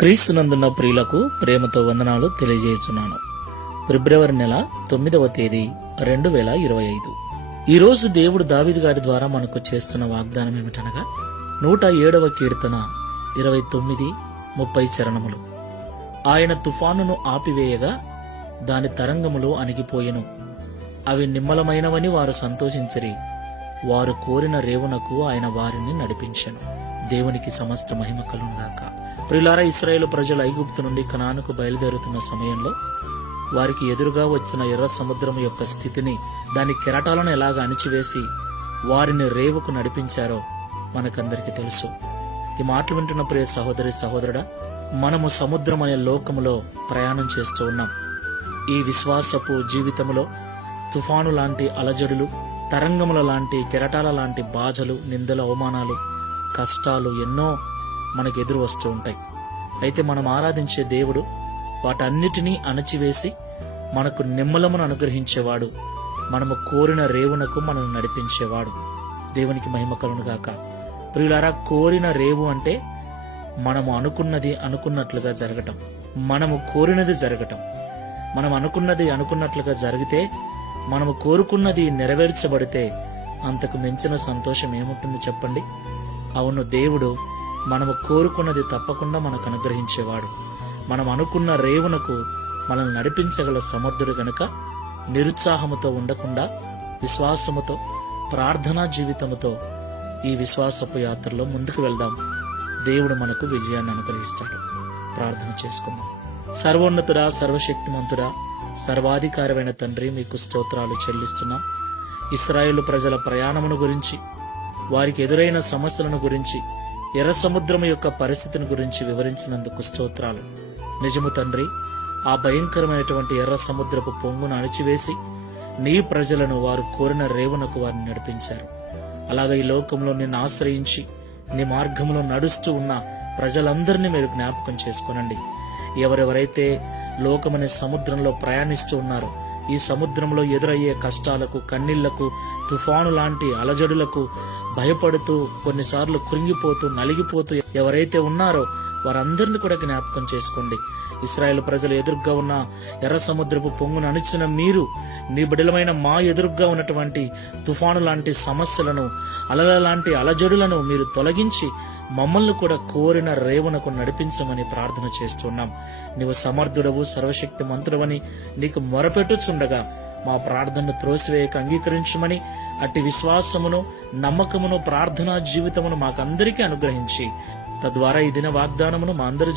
క్రీస్తునందున్న ప్రియులకు ప్రేమతో వందనాలు తెలియజేస్తున్నాను. ఫిబ్రవరి నెల 9వ తేదీ 2025. ఈరోజు దేవుడు దావీదు గారి ద్వారా మనకు చేస్తున్న వాగ్దానం ఏమిటనగా 107వ కీర్తన 29-30 చరణములు. ఆయన తుఫానును ఆపివేయగా దాని తరంగములు అణిగిపోయెను. అవి నిమ్మలమైనవని వారు సంతోషించిరి. వారు కోరిన రేవునకు ఆయన వారిని నడిపించెను. దేవునికి సమస్త మహిమ కలుగుగాక. ప్రియులారా, ఇశ్రాయేలు ప్రజలు ఐగుప్తు నుండి కనానుకు బయలుదేరుతున్న సమయంలో వారికి ఎదురుగా వచ్చిన ఎర్ర సముద్రం యొక్క స్థితిని, దాని కెరటాలను ఎలాగ అణిచివేసి వారిని రేవుకు నడిపించారో మనకందరికీ తెలుసు. ఈ మాటలు వింటున్న ప్రియ సహోదరి సహోదరుడా, మనము సముద్రం అనే లోకములో ప్రయాణం చేస్తూ ఉన్నాం. ఈ విశ్వాసపు జీవితంలో తుఫాను లాంటి అలజడులు, తరంగముల లాంటి కెరటాల లాంటి బాధలు, నిందల, అవమానాలు, కష్టాలు ఎన్నో మనకు ఎదురు వస్తూ ఉంటాయి. అయితే మనం ఆరాధించే దేవుడు వాటన్నిటినీ అణచివేసి మనకు నిమ్మలమును అనుగ్రహించేవాడు. మనము కోరిన రేవునకు మనల్ని నడిపించేవాడు. దేవునికి మహిమ కలుగుగాక. ప్రియులారా, కోరిన రేవు అంటే మనము అనుకున్నది అనుకున్నట్లుగా జరగటం, మనము కోరినది జరగటం. మనం అనుకున్నది అనుకున్నట్లుగా జరిగితే, మనము కోరుకున్నది నెరవేర్చబడితే అంతకు మించిన సంతోషం ఏముంటుంది చెప్పండి? అవును, దేవుడు మనము కోరుకున్నది తప్పకుండా మనకు అనుగ్రహించేవాడు. మనం అనుకున్న రేవునకు మనల్ని నడిపించగల సమర్థుడు గనుక నిరుత్సాహముతో ఉండకుండా విశ్వాసముతో, ప్రార్థనా జీవితముతో ఈ విశ్వాసపు యాత్రలో ముందుకు వెళ్దాం. దేవుడు మనకు విజయాన్ని అనుగ్రహిస్తాడు. ప్రార్థన చేసుకుందాం. సర్వోన్నతుడా, సర్వశక్తిమంతుడా, సర్వాధికారమైన తండ్రి, మీకు స్తోత్రాలు చెల్లిస్తున్నాం. ఇశ్రాయేలు ప్రజల ప్రయాణమును గురించి, వారికి ఎదురైన సమస్యలను గురించి, ఎర్ర సముద్రము యొక్క పరిస్థితిని గురించి వివరించినందుకు స్తోత్రాలు. నిజము తండ్రి, ఆ భయంకరమైనటువంటి ఎర్ర సముద్రపు పొంగును అణిచివేసి నీ ప్రజలను వారు కోరిన రేవునకు వారిని నడిపించారు. అలాగే ఈ లోకంలో నిన్ను ఆశ్రయించి నీ మార్గంలో నడుస్తూ ఉన్న ప్రజలందరినీ మీరు జ్ఞాపకం చేసుకోనండి. ఎవరెవరైతే లోకమనే సముద్రంలో ప్రయాణిస్తూ ఉన్నారో, ఈ సముద్రంలో ఎదురయ్యే కష్టాలకు, కన్నీళ్లకు, తుఫాను లాంటి అలజడులకు భయపడుతూ, కొన్నిసార్లు కృంగిపోతూ, నలిగిపోతూ ఎవరైతే ఉన్నారో వారందరినీ కూడా జ్ఞాపకం చేసుకోండి. ఇశ్రాయేలు ప్రజలు ఎదురుగా ఉన్న ఎర్ర సముద్రపు పొంగును అణిచిన మీరు, నీ బిడ్డలమైన మా ఎదురుగా ఉన్నటువంటి తుఫాను లాంటి సమస్యలను, అలల లాంటి అలజడులను మీరు తొలగించి మమ్మల్ని కూడా కోరిన రేవునకు నడిపించమని ప్రార్థన చేస్తున్నాం. నీవు సమర్థుడవు, సర్వశక్తి మంతుడవని నీకు మొరపెట్టుచుండగా మా ప్రార్థనను త్రోసివేయక అంగీకరించమని, అట్టి విశ్వాసమును, నమ్మకమును, ప్రార్థనా జీవితమును మాకందరికీ అనుగ్రహించి తద్వారా ఈ దిన వాగ్దానమును మా అందరి